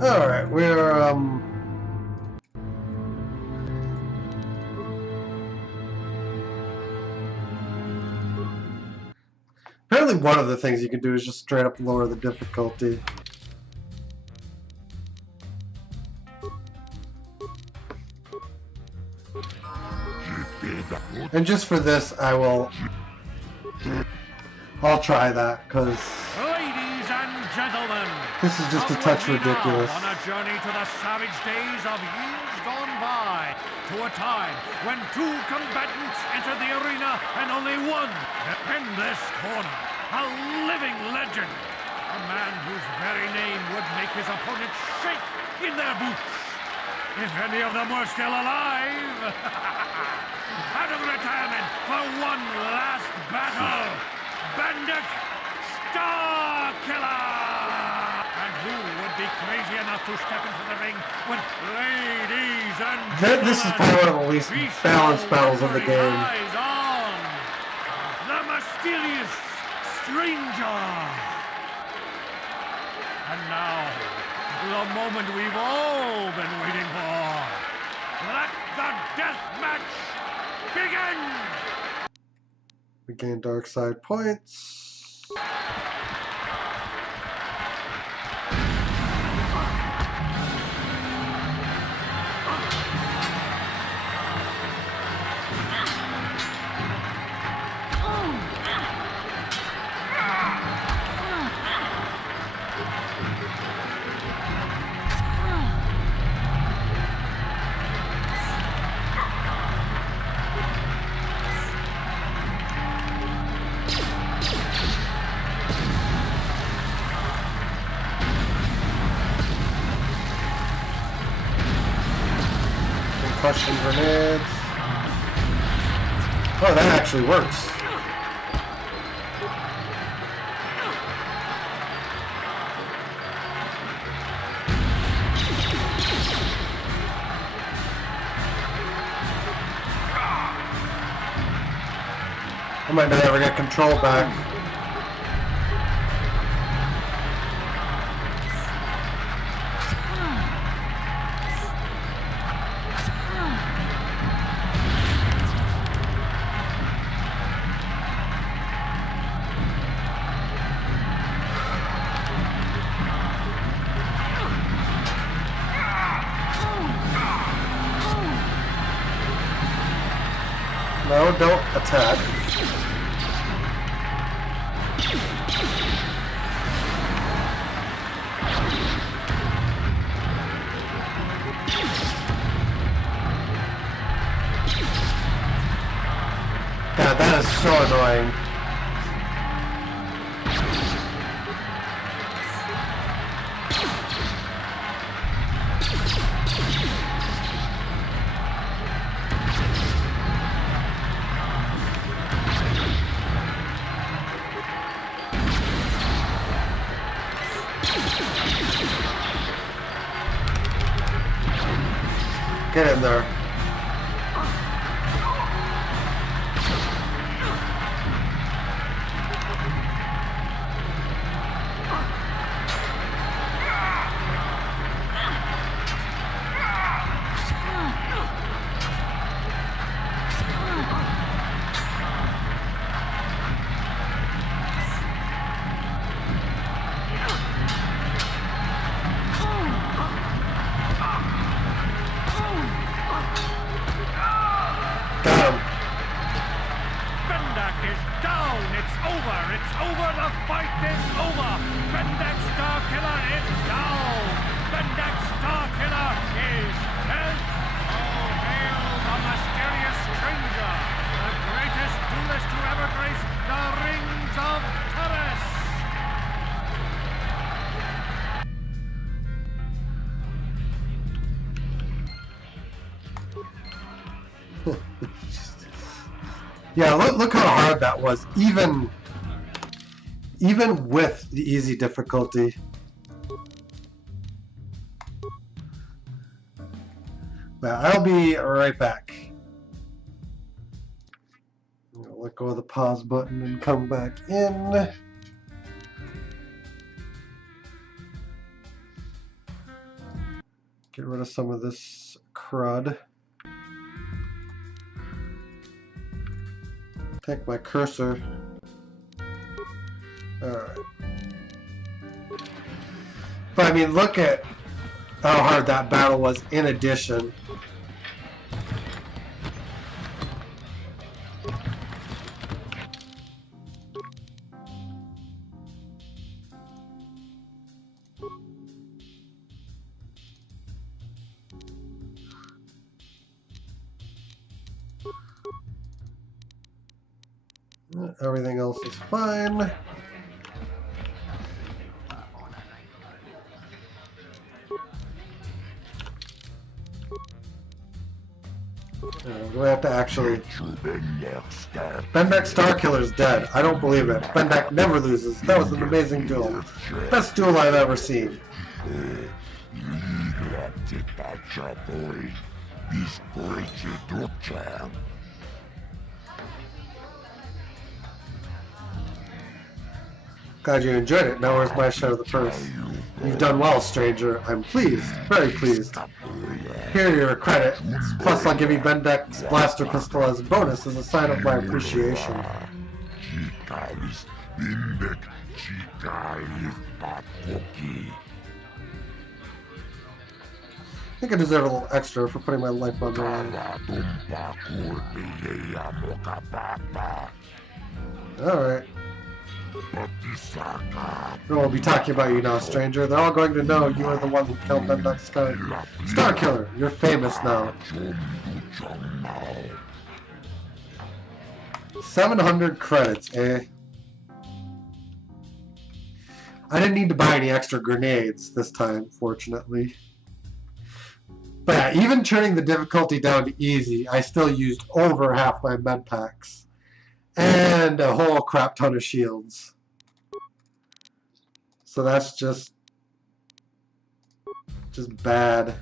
Alright, we're apparently one of the things you can do is just straight up lower the difficulty. And just for this, I'll try that, because Ladies and gentlemen, this is just a touch ridiculous. on a journey to the savage days of years gone by, to a time when two combatants enter the arena and only one. In this corner, a living legend, a man whose very name would make his opponents shake in their boots, if any of them were still alive. Out of retirement for one last battle, Bandit Star Killer! And who would be crazy enough to step into the ring with ladies and gentlemen? This is probably one of the least balanced battles of the game. Eyes on the mysterious stranger. And now, the moment we've all been waiting for. Let the death match begin! We gain dark side points. Concussion grenades. Oh, that actually works. I might not ever get control back. No, don't attack. God, that is so annoying. Get in there. Yeah, look how hard that was, even with the easy difficulty. But I'll be right back. I'll let go of the pause button and come back in. Get rid of some of this crud. Take my cursor. Alright. But I mean, look at how hard that battle was in addition. Everything else is fine. Do I have to actually... Bendak Starkiller's dead. I don't believe it. Bendak never loses. That was an amazing duel. Best duel I've ever seen. Glad you enjoyed it. Now where's my share of the purse? You've done well, stranger. I'm pleased. Very pleased. Here are your credits. Plus I'll give you Bendak's blaster pistol as a bonus as a sign of my appreciation. I think I deserve a little extra for putting my life on the line. Alright. We'll be talking about you now, stranger. They're all going to know you are the one who killed Bendak Starkiller. You're famous now. 700 credits, eh? I didn't need to buy any extra grenades this time, fortunately. But yeah, even turning the difficulty down to easy, I still used over half my med packs. And a whole crap ton of shields. So that's just bad.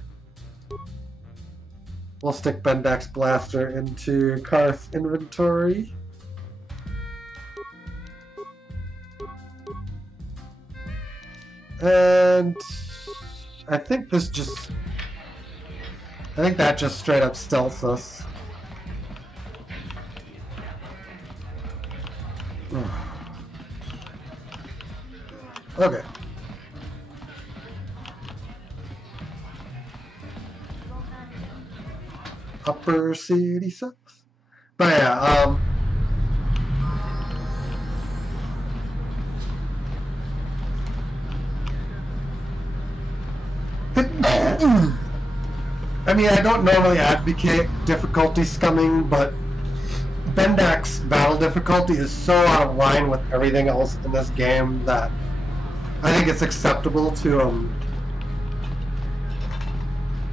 We'll stick Bendak's blaster into Karth's inventory. And I think that just straight up stealths us. Okay. Upper City sucks. But yeah, I mean, I don't normally advocate difficulty scumming, but Bendak's battle difficulty is so out of line with everything else in this game that I think it's acceptable to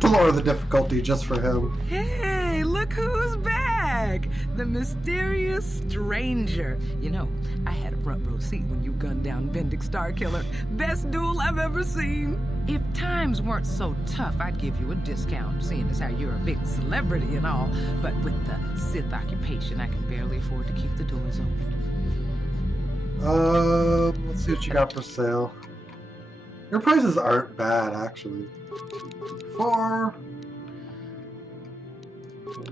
lower the difficulty just for him. Hey, look who's back! The mysterious stranger. You know, I had a front row seat when you gunned down Bendak Starkiller. Best duel I've ever seen. If times weren't so tough, I'd give you a discount, seeing as how you're a big celebrity and all. But with the Sith occupation, I can barely afford to keep the doors open. Let's see what you got for sale. Your prices aren't bad, actually. 4.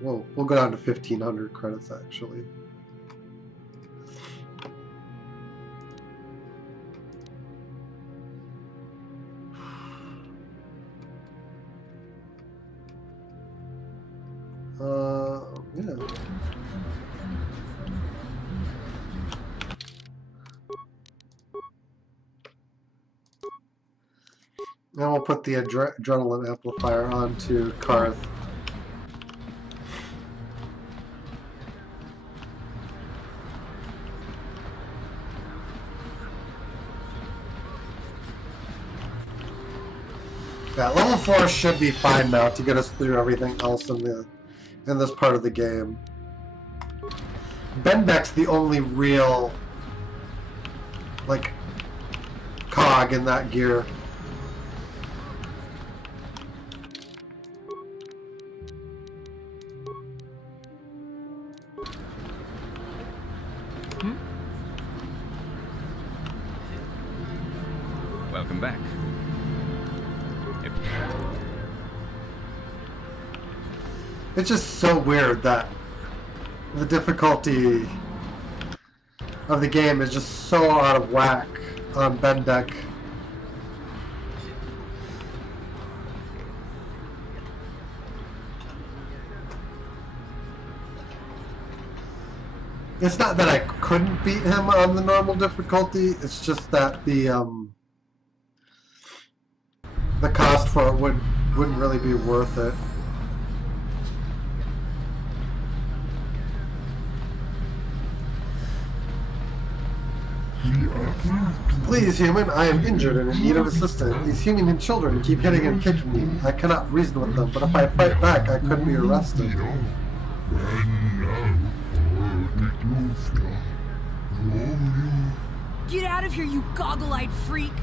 Whoa, we'll go down to 1,500 credits, actually. Yeah. Now we'll put the adrenaline amplifier onto Karth. Yeah, level 4 should be fine now to get us through everything else in this part of the game. Bendak's the only real, like, cog in that gear. Welcome back. It's just so weird that the difficulty of the game is just so out of whack on Bendek. It's not that I couldn't beat him on the normal difficulty, it's just that the cost for it wouldn't really be worth it. Please, human, I am injured and in need of assistance. These human children keep hitting and kicking me. I cannot reason with them, but if I fight back, I could be arrested. Get out of here, you goggle-eyed freak!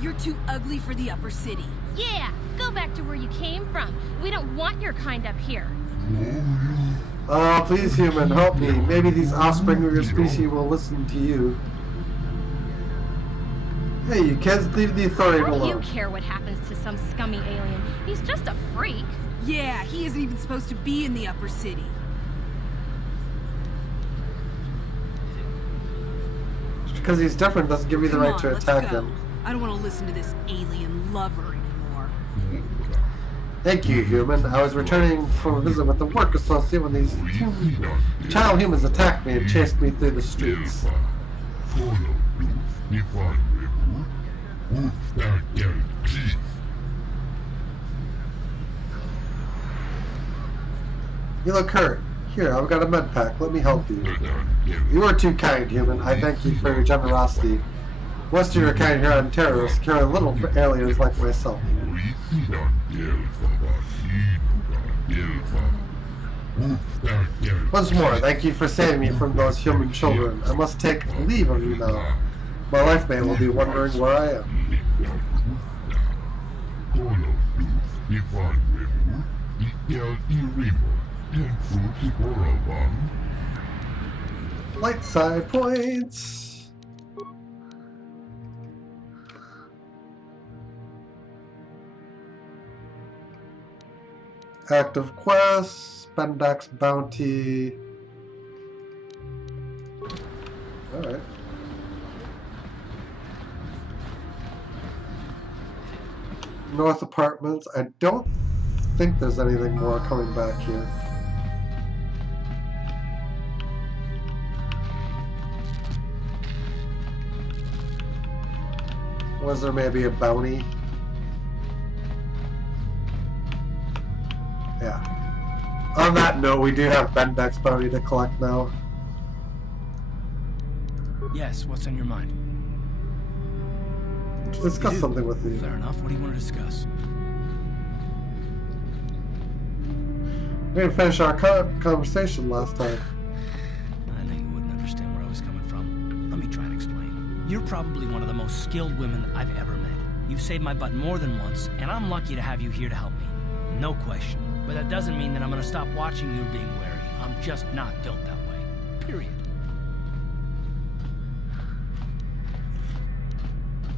You're too ugly for the upper city. Yeah, go back to where you came from. We don't want your kind up here. Oh, please, human, help me. Maybe these offspring of your species will listen to you. Hey, you kids, leave the authority alone. Why do you care what happens to some scummy alien? He's just a freak. Yeah, he isn't even supposed to be in the upper city. Just because he's different doesn't give me the right to attack him. I don't want to listen to this alien lover anymore. Thank you, human. I was returning from a visit with the work associate when these child humans attacked me and chased me through the streets. You look hurt. Here, I've got a med pack. Let me help you. You are too kind, human. I thank you for your generosity. Most of your kind here on terrorists care little for aliens like myself. Once more, thank you for saving me from those human children. I must take leave of you now. My life mate will be wondering where I am. Light side points. Active quests, Bendek's bounty. Alright. North Apartments. I don't think there's anything more coming back here. Was there maybe a bounty? Yeah. On that note, we do have Bendek's bounty to collect now. Yes, what's on your mind? To discuss something with you. Fair enough. What do you want to discuss? We didn't finish our conversation last time. I knew you wouldn't understand where I was coming from. Let me try and explain. You're probably one of the most skilled women I've ever met. You've saved my butt more than once, and I'm lucky to have you here to help me. No question. But that doesn't mean that I'm gonna stop watching you being wary. I'm just not built that way. Period.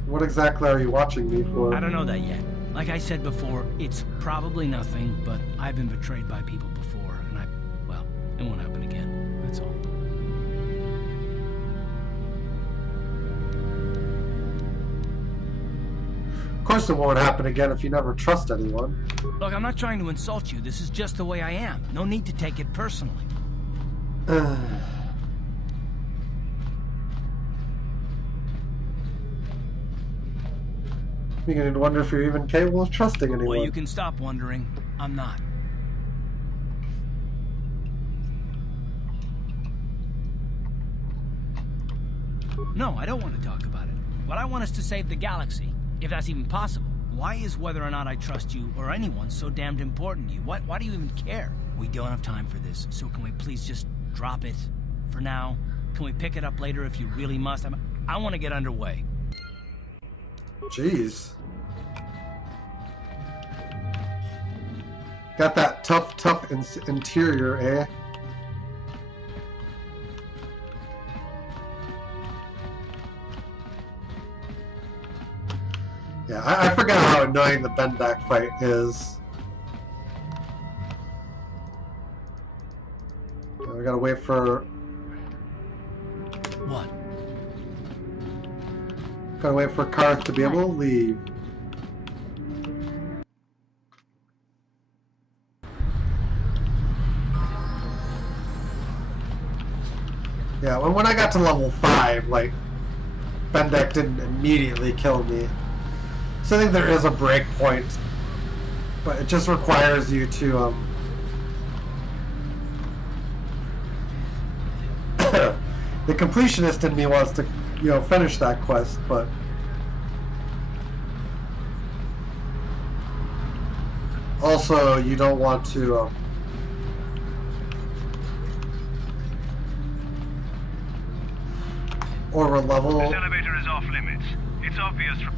What exactly are you watching me for? I don't know that yet. Like I said before, it's probably nothing, but I've been betrayed by people before, and well, it won't happen again. That's all. Of course it won't happen again if you never trust anyone. Look, I'm not trying to insult you. This is just the way I am. No need to take it personally. Beginning to wonder if you're even capable of trusting anyone. Well, you can stop wondering. I'm not. No, I don't want to talk about it. What I want is to save the galaxy, if that's even possible. Why is whether or not I trust you or anyone so damned important to you? Why do you even care? We don't have time for this, so can we please just drop it for now? Can we pick it up later if you really must? I want to get underway. Jeez. Got that tough interior, eh? Yeah, I forgot how annoying the Bendek fight is. gotta wait for... What? Gotta wait for Karth to be able to leave. Yeah, when I got to level 5, like, Bendak didn't immediately kill me. So I think there is a break point, but it just requires you to, the completionist in me wants to, you know, finish that quest, but also you don't want to, over level. This elevator is off limits. It's obvious from...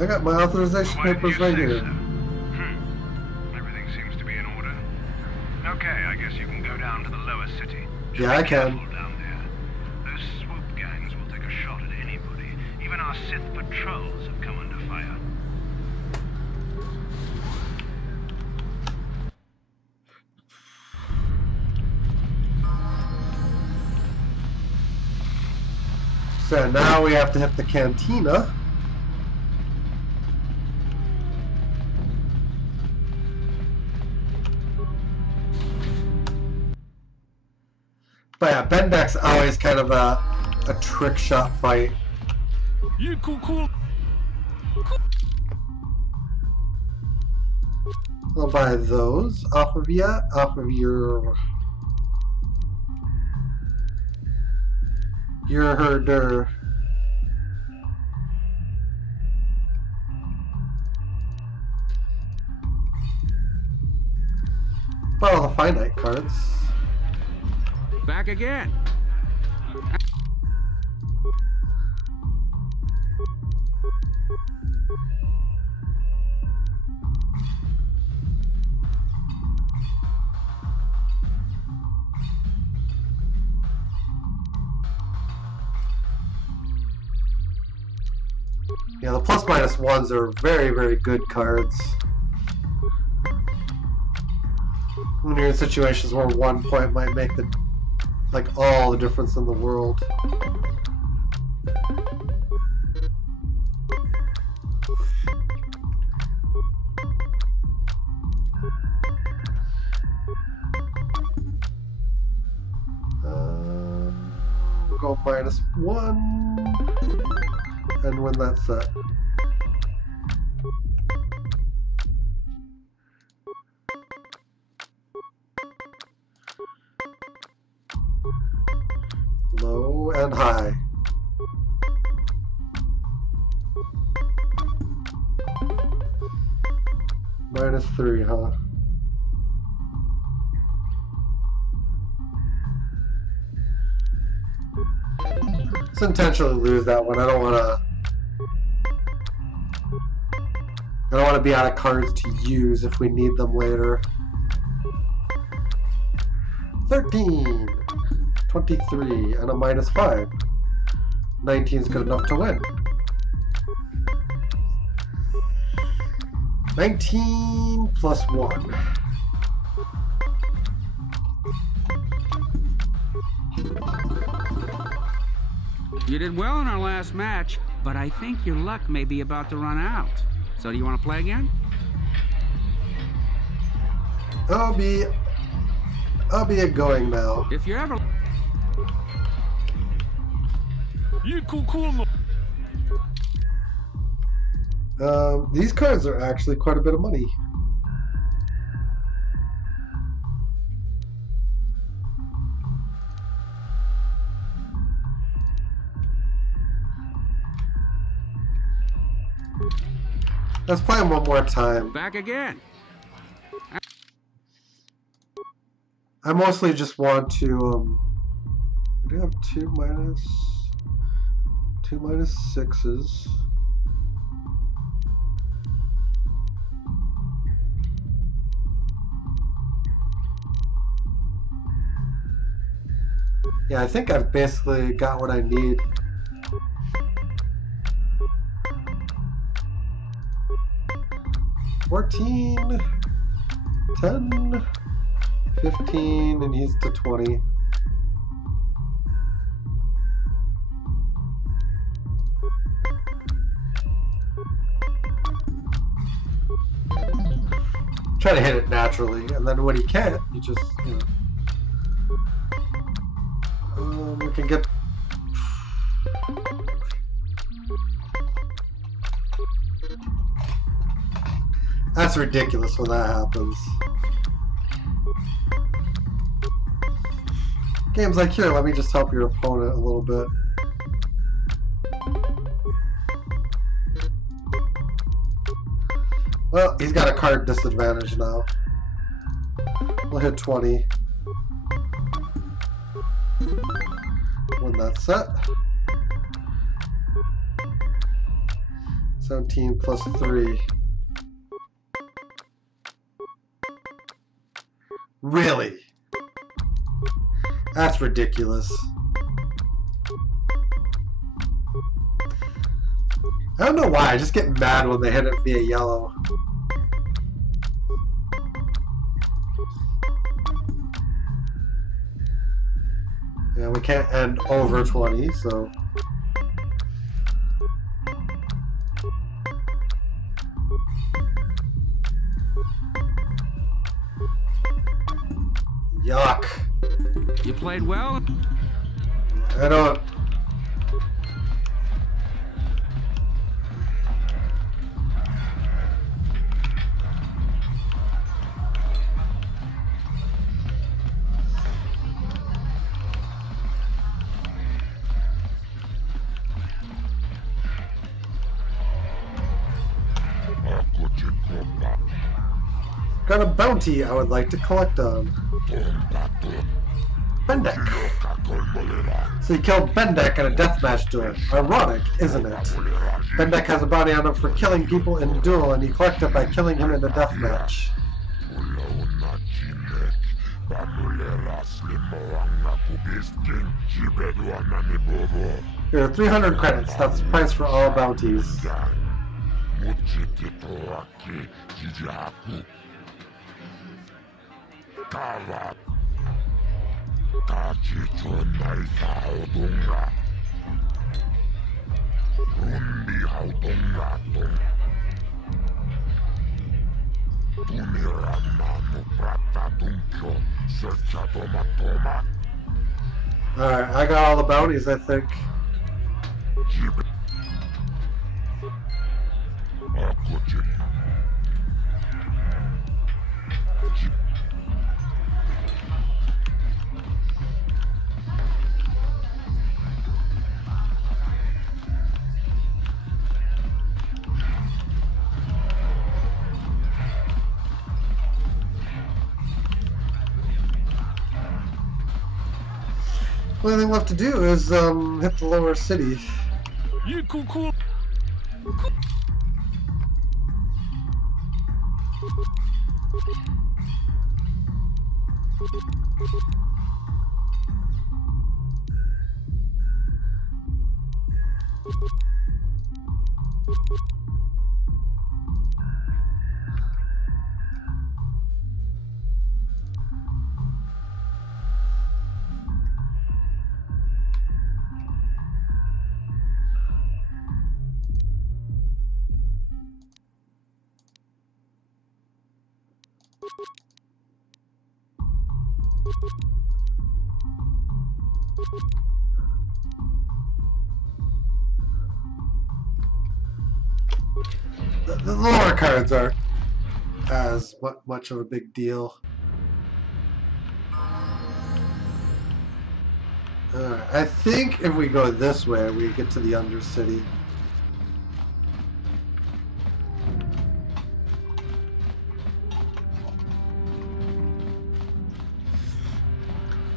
I got my authorization Why didn't papers you right say here. so? Everything seems to be in order. Okay, I guess you can go down to the lower city. Just Yeah, I be can. careful down there. Those swoop gangs will take a shot at anybody. Even our Sith patrols have come under fire. So now we have to hit the cantina. But yeah, Bendak's always kind of a trick shot fight. You cool. I'll buy those off of you, off of your herder. Buy all the finite cards. Back again. Yeah, the plus minus ones are very, very good cards. When you're in situations where 1 point might make the, like, all the difference in the world. We'll go -1 and win that set. Low and high. -3, huh? Let's intentionally lose that one. I don't want to be out of cards to use if we need them later. 13, 23, and a -5. 19 is good enough to win. 19 plus 1. You did well in our last match, but I think your luck may be about to run out. So do you want to play again? I'll be going now. If you're ever... You cool. These cards are actually quite a bit of money. Let's play them one more time. Back again. I mostly just want to, I do have two -6s. Yeah, I think I've basically got what I need. $14, $10, $15, and he's to 20. Try to hit it naturally, and then when he can't, you just, you know. We can get... That's ridiculous when that happens. Games like, here, let me just help your opponent a little bit. Well, he's got a card disadvantage now. We'll hit 20. Win that set. 17 plus 3. Really? That's ridiculous. I don't know why, I just get mad when they hit it via yellow. Yeah, we can't end over 20, so... Yuck. You played well? I don't... Got a bounty I would like to collect on. Bendek. So you killed Bendek in a deathmatch duel. Ironic, isn't it? Bendek has a bounty on him for killing people in a duel, and you collect it by killing him in a deathmatch. Here are 300 credits. That's the price for all bounties. Alright, I got all the bounties, I think. The only thing left to do is hit the lower city. Cool. The lower cards aren't as much of a big deal. Alright, I think if we go this way, we get to the Undercity.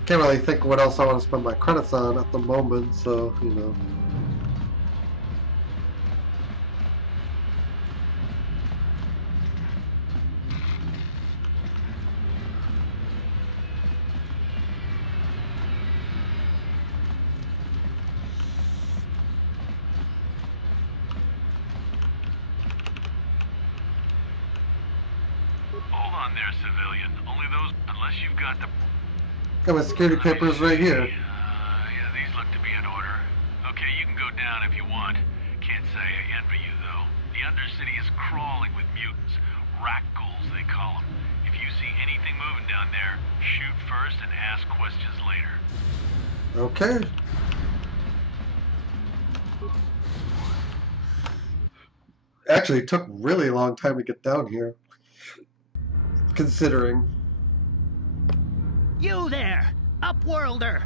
Can't really think what else I want to spend my credits on at the moment, so, you know. Hold on there, civilian. Only those, unless you've got the... Got my security papers right here. Yeah, these look to be in order. Okay, you can go down if you want. Can't say I envy you, though. The Undercity is crawling with mutants. Rat ghouls, they call them. If you see anything moving down there, shoot first and ask questions later. Okay. Actually, it took really long time to get down here, considering. You there, Upworlder!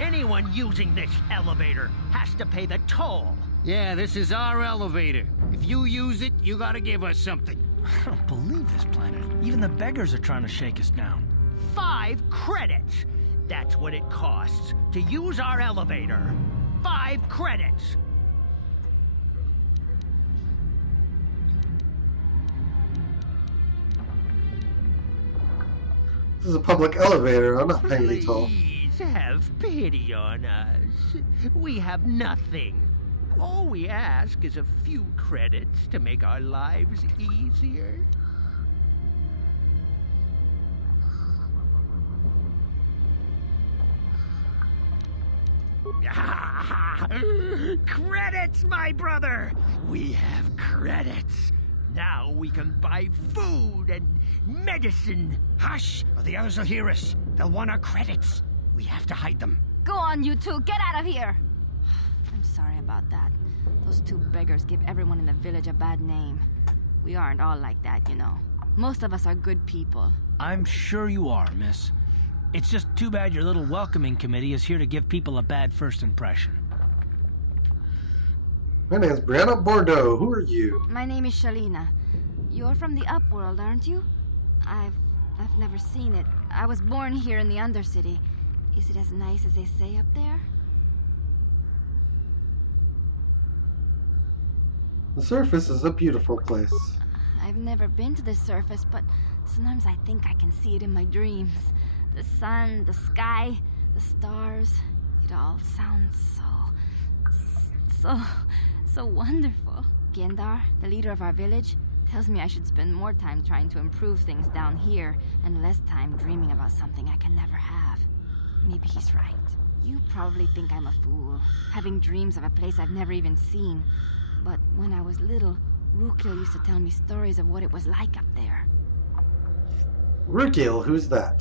Anyone using this elevator has to pay the toll. Yeah, this is our elevator. If you use it, you gotta give us something. I don't believe this planet. Even the beggars are trying to shake us down. 5 credits. That's what it costs to use our elevator. 5 credits. This is a public elevator. I'm not paying any toll. Please have pity on us. We have nothing. All we ask is a few credits to make our lives easier. Credits, my brother! We have credits. Now we can buy food and medicine. Hush, or the others will hear us. They'll want our credits. We have to hide them. Go on, you two. Get out of here. I'm sorry about that. Those 2 beggars give everyone in the village a bad name. We aren't all like that, you know. Most of us are good people. I'm sure you are, miss. It's just too bad your little welcoming committee is here to give people a bad first impression. My name's Brianna Bordeaux. Who are you? My name is Shalina. You're from the Upworld, aren't you? I've never seen it. I was born here in the Undercity. Is it as nice as they say up there? The surface is a beautiful place. I've never been to the surface, but sometimes I think I can see it in my dreams. The sun, the sky, the stars. It all sounds so wonderful. Gendar, the leader of our village, tells me I should spend more time trying to improve things down here and less time dreaming about something I can never have. Maybe he's right. You probably think I'm a fool, having dreams of a place I've never even seen. But when I was little, Rukil used to tell me stories of what it was like up there. Rukil, who's that?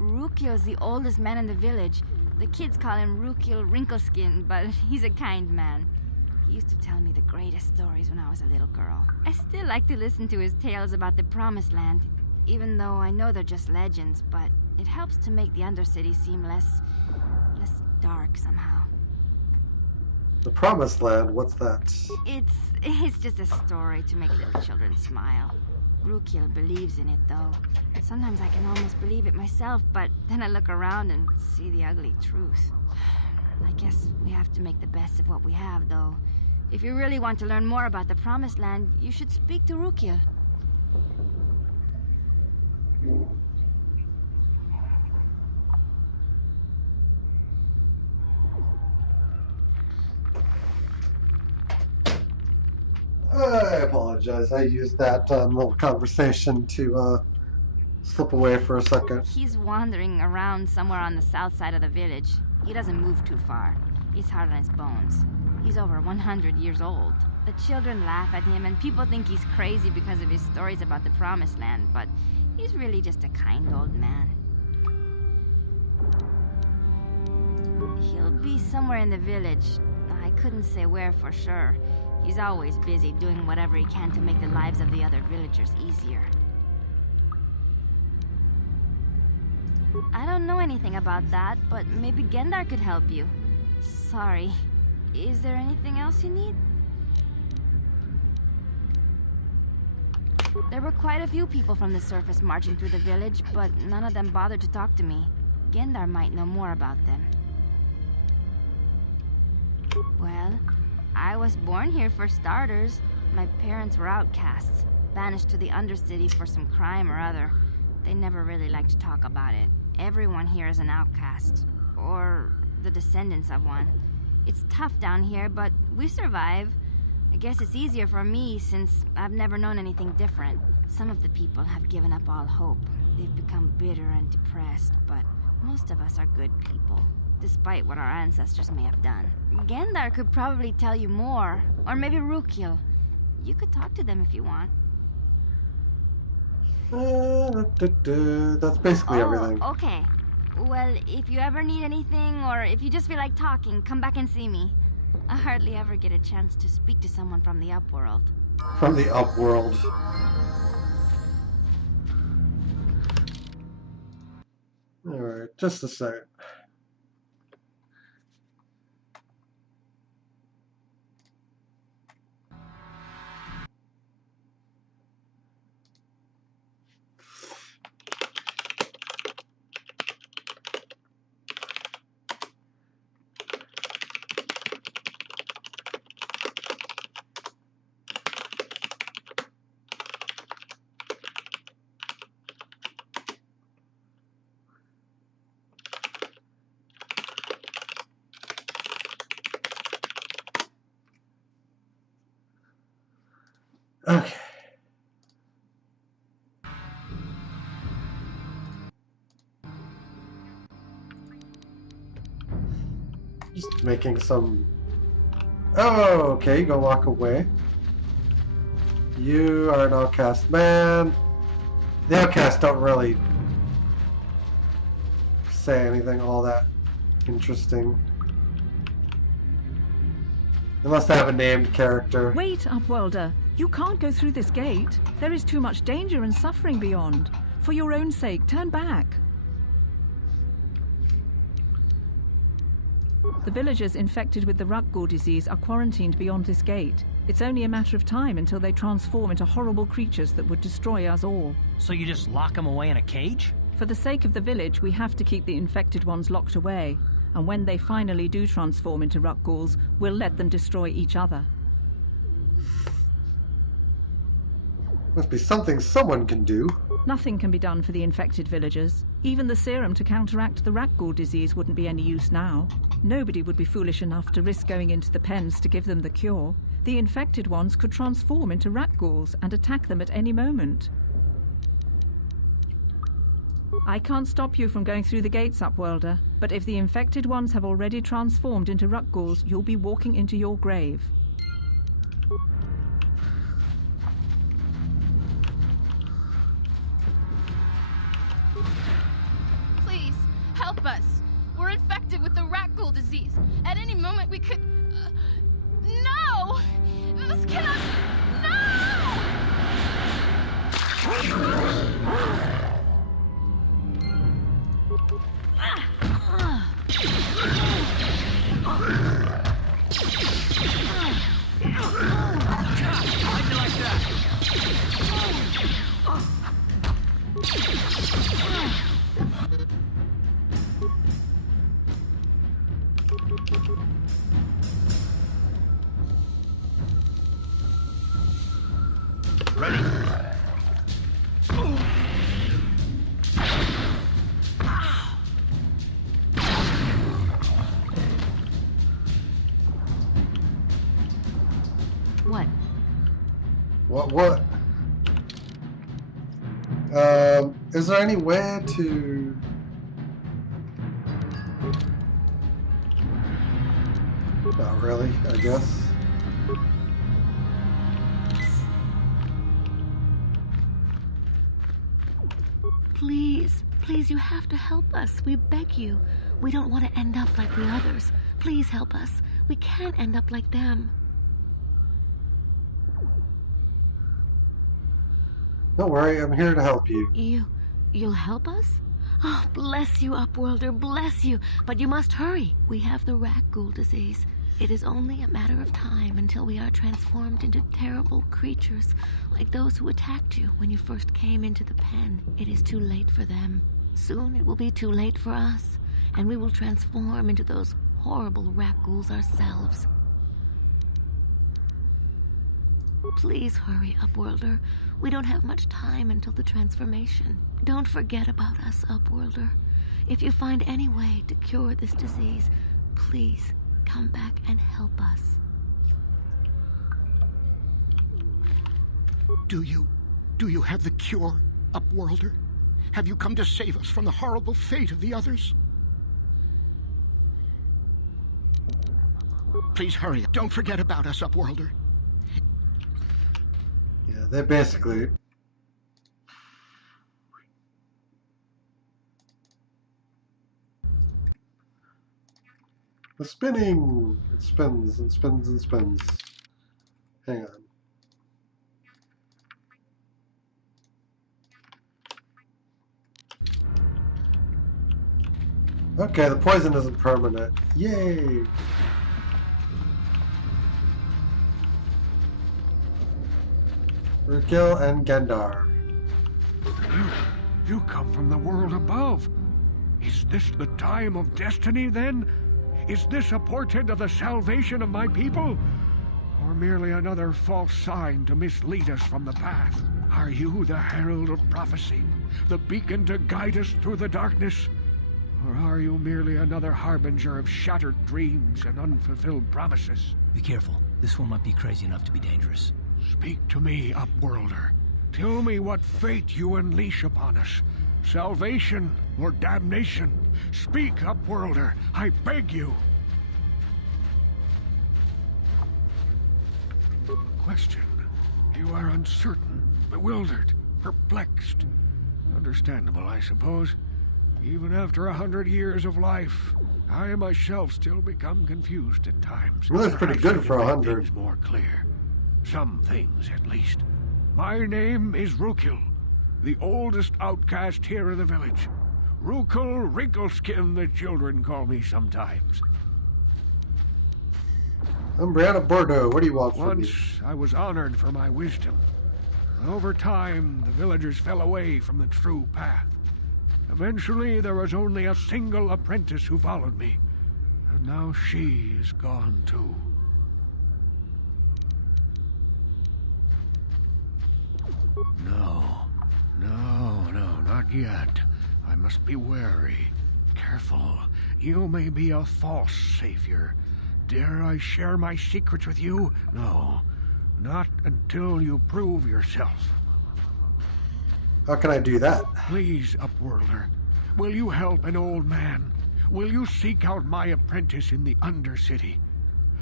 Rukil's the oldest man in the village. The kids call him Rukil Wrinkleskin, but he's a kind man. He used to tell me the greatest stories when I was a little girl. I still like to listen to his tales about the Promised Land, even though I know they're just legends, but it helps to make the Undercity seem less dark somehow. The Promised Land? What's that? It's just a story to make little children smile. Rukil believes in it, though. Sometimes I can almost believe it myself, but then I look around and see the ugly truth. I guess we have to make the best of what we have, though. If you really want to learn more about the Promised Land, you should speak to Rukil. I apologize. I used that little conversation to slip away for a second. He's wandering around somewhere on the south side of the village. He doesn't move too far. He's hard on his bones. He's over 100 years old. The children laugh at him, and people think he's crazy because of his stories about the Promised Land, but he's really just a kind old man. He'll be somewhere in the village. I couldn't say where for sure. He's always busy doing whatever he can to make the lives of the other villagers easier. I don't know anything about that, but maybe Gendar could help you. Sorry. Is there anything else you need? There were quite a few people from the surface marching through the village, but none of them bothered to talk to me. Gendar might know more about them. Well, I was born here for starters. My parents were outcasts, banished to the Undercity for some crime or other. They never really liked to talk about it. Everyone here is an outcast, or the descendants of one. It's tough down here, but we survive. I guess it's easier for me since I've never known anything different. Some of the people have given up all hope. They've become bitter and depressed, but most of us are good people, despite what our ancestors may have done. Gendar could probably tell you more, or maybe Rukil. You could talk to them if you want. That's basically everything. Okay. Well, if you ever need anything, or if you just feel like talking, come back and see me. I hardly ever get a chance to speak to someone from the Upworld. From the Upworld. Alright, just a second. Okay. Just making some... Oh, okay, go walk away. You are an outcast man. The outcasts don't really say anything all that interesting. Unless they have a named character. Wait, Upworlder. You can't go through this gate. There is too much danger and suffering beyond. For your own sake, turn back. The villagers infected with the Rutgor disease are quarantined beyond this gate. It's only a matter of time until they transform into horrible creatures that would destroy us all. So you just lock them away in a cage? For the sake of the village, we have to keep the infected ones locked away. And when they finally do transform into Rutgors, we'll let them destroy each other. Must be something someone can do. Nothing can be done for the infected villagers. Even the serum to counteract the Rutgor disease wouldn't be any use now. Nobody would be foolish enough to risk going into the pens to give them the cure. The infected ones could transform into Rutgors and attack them at any moment. I can't stop you from going through the gates, Upworlder, but if the infected ones have already transformed into Rutgors, you'll be walking into your grave. Please, help us. We're infected with the Rutgor disease. At any moment we could... No! This cannot... No! How'd you like that? Ready? What? What? Is there any way to... Not really, I guess. Please, please, you have to help us. We beg you. We don't want to end up like the others. Please help us. We can't end up like them. Don't worry, I'm here to help you. You'll help us? Oh, bless you, Upworlder, bless you. But you must hurry. We have the Rutgor disease. It is only a matter of time until we are transformed into terrible creatures, like those who attacked you when you first came into the pen. It is too late for them. Soon it will be too late for us, and we will transform into those horrible Rutgors ourselves. Please hurry, Upworlder. We don't have much time until the transformation. Don't forget about us, Upworlder. If you find any way to cure this disease, please come back and help us. Do you have the cure, Upworlder? Have you come to save us from the horrible fate of the others? Please hurry. Don't forget about us, Upworlder. Yeah, they basically... The spinning! It spins and spins and spins. Hang on. Okay, the poison isn't permanent. Yay! Rukil and Gendar. You come from the world above. Is this the time of destiny, then? Is this a portent of the salvation of my people? Or merely another false sign to mislead us from the path? Are you the herald of prophecy? The beacon to guide us through the darkness? Or are you merely another harbinger of shattered dreams and unfulfilled promises? Be careful. This one might be crazy enough to be dangerous. Speak to me, Upworlder. Tell me what fate you unleash upon us. Salvation or damnation? Speak, Upworlder. I beg you. Question. You are uncertain, bewildered, perplexed. Understandable, I suppose. Even after 100 years of life, I myself still become confused at times. Well, that's pretty good for 100. Things more clear. Some things, at least. My name is Rukil, the oldest outcast here in the village. Rukil Wrinkleskin, the children call me sometimes. I'm Brianna Bordeaux. What do you want from me? Once I was honored for my wisdom. Over time, the villagers fell away from the true path. Eventually, there was only a single apprentice who followed me. And now she is gone too. No, not yet. I must be wary. Careful. You may be a false savior. Dare I share my secrets with you? No. Not until you prove yourself. How can I do that? Please, Upworlder. Will you help an old man? Will you seek out my apprentice in the Undercity?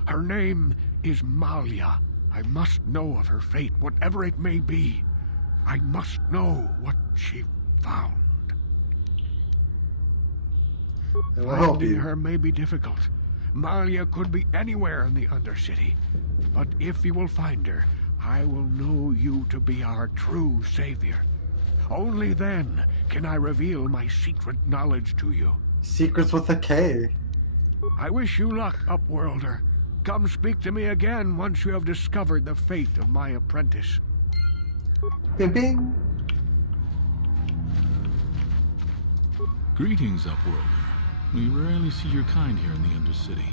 Her name is Malia. I must know of her fate, whatever it may be. I must know what she found. I will help Finding you. her may be difficult. Malia could be anywhere in the Undercity. But if you will find her, I will know you to be our true savior. Only then can I reveal my secret knowledge to you. Secrets with a K. I wish you luck, Upworlder. Come speak to me again once you have discovered the fate of my apprentice. Bing bing. Greetings, Upworlder. We rarely see your kind here in the Undercity.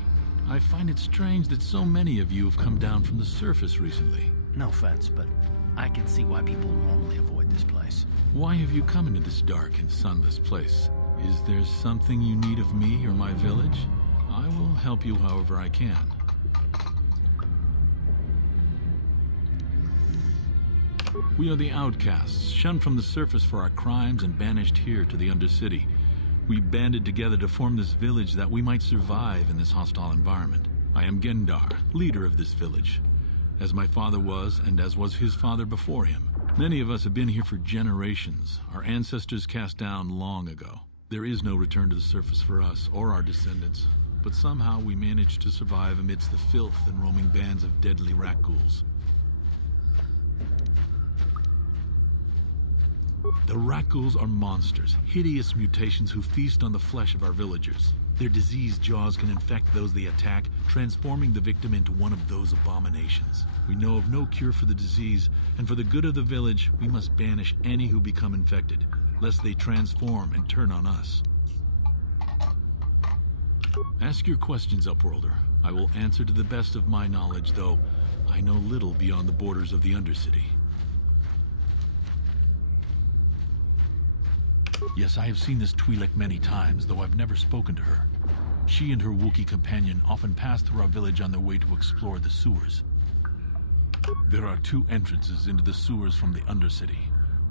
I find it strange that so many of you have come down from the surface recently. No offense, but I can see why people normally avoid this place. Why have you come into this dark and sunless place? Is there something you need of me or my village? I will help you however I can. We are the outcasts, shunned from the surface for our crimes and banished here to the Undercity. We banded together to form this village that we might survive in this hostile environment. I am Gendar, leader of this village, as my father was and as was his father before him. Many of us have been here for generations, our ancestors cast down long ago. There is no return to the surface for us or our descendants, but somehow we managed to survive amidst the filth and roaming bands of deadly rat ghouls. The rat ghouls are monsters, hideous mutations who feast on the flesh of our villagers. Their diseased jaws can infect those they attack, transforming the victim into one of those abominations. We know of no cure for the disease, and for the good of the village, we must banish any who become infected, lest they transform and turn on us. Ask your questions, Upworlder. I will answer to the best of my knowledge, though I know little beyond the borders of the Undercity. Yes, I have seen this Twi'lek many times, though I've never spoken to her. She and her Wookiee companion often pass through our village on their way to explore the sewers. There are two entrances into the sewers from the Undercity.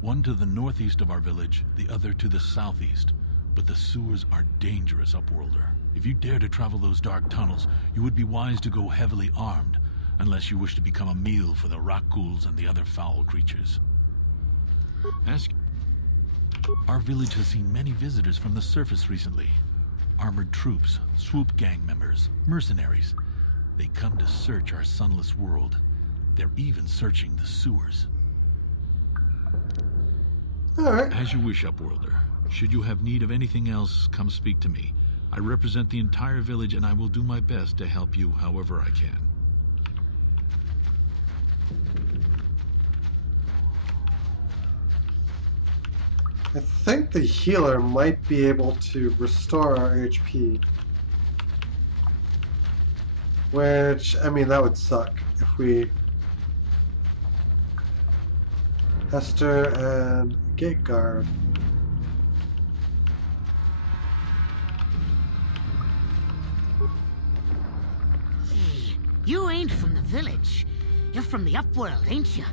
One to the northeast of our village, the other to the southeast. But the sewers are dangerous, Upworlder. If you dare to travel those dark tunnels, you would be wise to go heavily armed, unless you wish to become a meal for the rat ghouls and the other foul creatures. Our village has seen many visitors from the surface recently. Armored troops, swoop gang members, mercenaries. They come to search our sunless world. They're even searching the sewers. All right. As you wish, Upworlder. Should you have need of anything else, come speak to me. I represent the entire village, and I will do my best to help you however I can. I think the healer might be able to restore our HP. Which, I mean, that would suck if we... Hester and Gate Guard. Hey, you ain't from the village. You're from the Upworld, ain't you?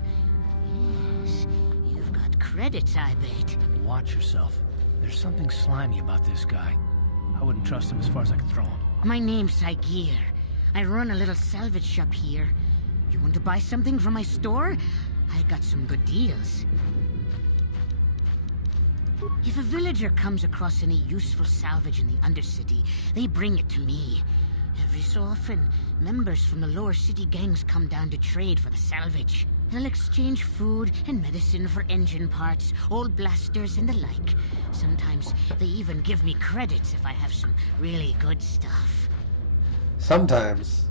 Yes, you've got credits, I bet. Watch yourself. There's something slimy about this guy. I wouldn't trust him as far as I could throw him. My name's Saigir. I run a little salvage shop here. You want to buy something from my store? I got some good deals. If a villager comes across any useful salvage in the Undercity, they bring it to me. Every so often, members from the lower city gangs come down to trade for the salvage. They'll exchange food and medicine for engine parts, old blasters, and the like. Sometimes they even give me credits if I have some really good stuff. Sometimes.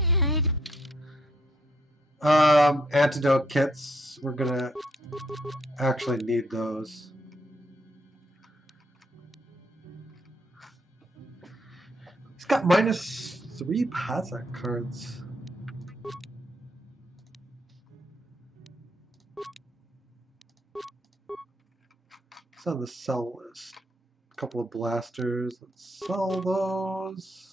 Yeah, Antidote kits. We're gonna actually need those. He's got -3 Pazak cards. It's on the sell list. A couple of blasters. Let's sell those.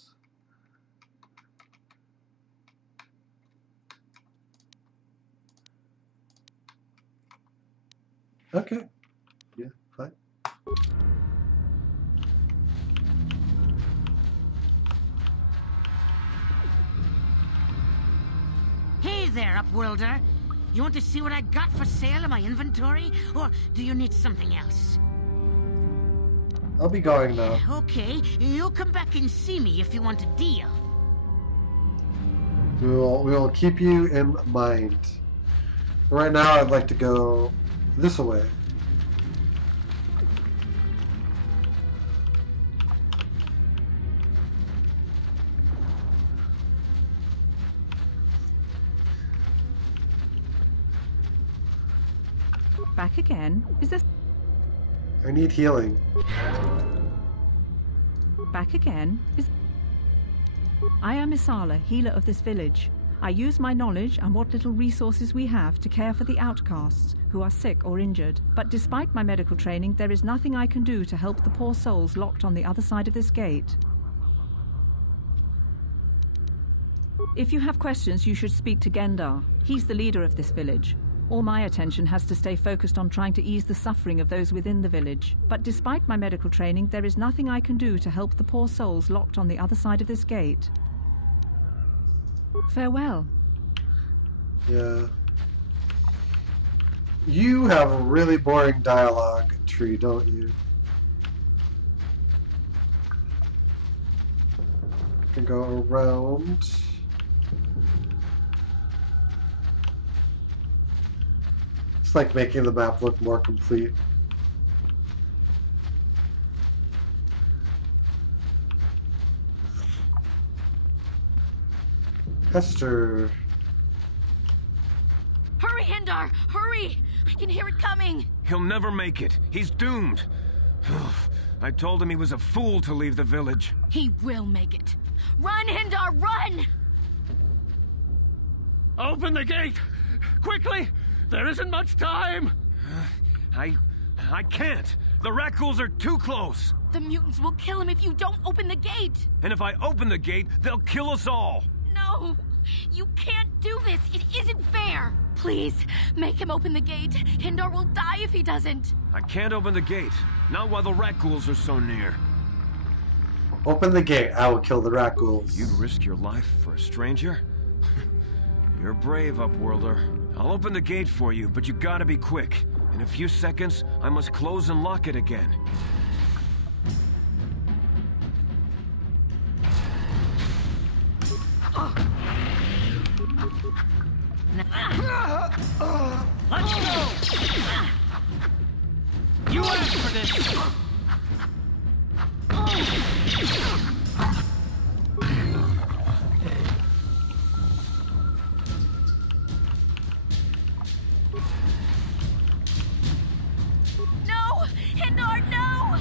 Okay. Yeah, fine. Hey there, Upworlder. You want to see what I got for sale in my inventory? Or do you need something else? I'll be going now. Okay, you'll come back and see me if you want a deal. We will keep you in mind. Right now, I'd like to go this way. Back again? Is this... I need healing. Back again? Is... I am Isala, healer of this village. I use my knowledge and what little resources we have to care for the outcasts who are sick or injured. But despite my medical training, there is nothing I can do to help the poor souls locked on the other side of this gate. If you have questions, you should speak to Gendar. He's the leader of this village. All my attention has to stay focused on trying to ease the suffering of those within the village. But despite my medical training, there is nothing I can do to help the poor souls locked on the other side of this gate. Farewell. Yeah. You have a really boring dialogue tree, don't you? Can go around. It's like making the map look more complete. Hester. Hurry, Hindar! Hurry! I can hear it coming! He'll never make it. He's doomed. I told him he was a fool to leave the village. He will make it. Run, Hindar, run! Open the gate! Quickly! There isn't much time! I can't. The Rakghouls are too close. The mutants will kill him if you don't open the gate! And if I open the gate, they'll kill us all. No! You can't do this! It isn't fair! Please, make him open the gate. Hindar will die if he doesn't. I can't open the gate. Not while the Rakghouls are so near. Open the gate. I will kill the Rakghouls. You'd risk your life for a stranger? You're brave, Upworlder. I'll open the gate for you, but you gotta be quick. In a few seconds, I must close and lock it again. Let's go! You asked for this! No! Hendar, no!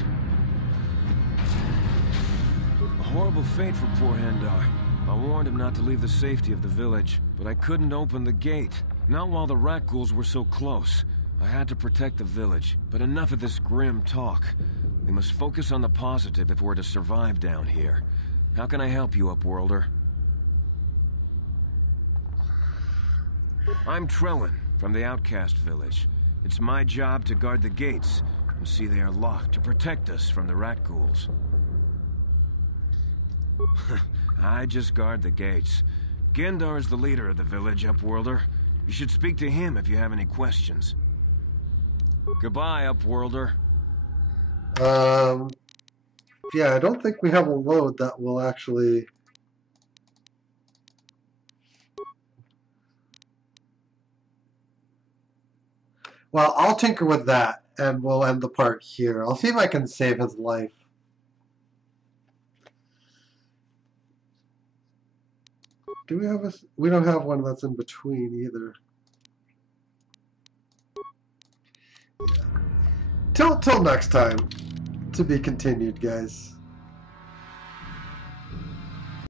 A horrible fate for poor Hendar. I warned him not to leave the safety of the village, but I couldn't open the gate. Not while the rat ghouls were so close. I had to protect the village, but enough of this grim talk. We must focus on the positive if we're to survive down here. How can I help you, Upworlder? I'm Trellin, from the Outcast Village. It's my job to guard the gates, and see they are locked to protect us from the rat ghouls. I just guard the gates. Gendar is the leader of the village, Upworlder. You should speak to him if you have any questions. Goodbye, Upworlder. Yeah, I don't think we have a load that will actually... Well, I'll tinker with that, and we'll end the part here. I'll see if I can save his life. Do we have a... We don't have one that's in between either. Yeah. Till next time. To be continued, guys.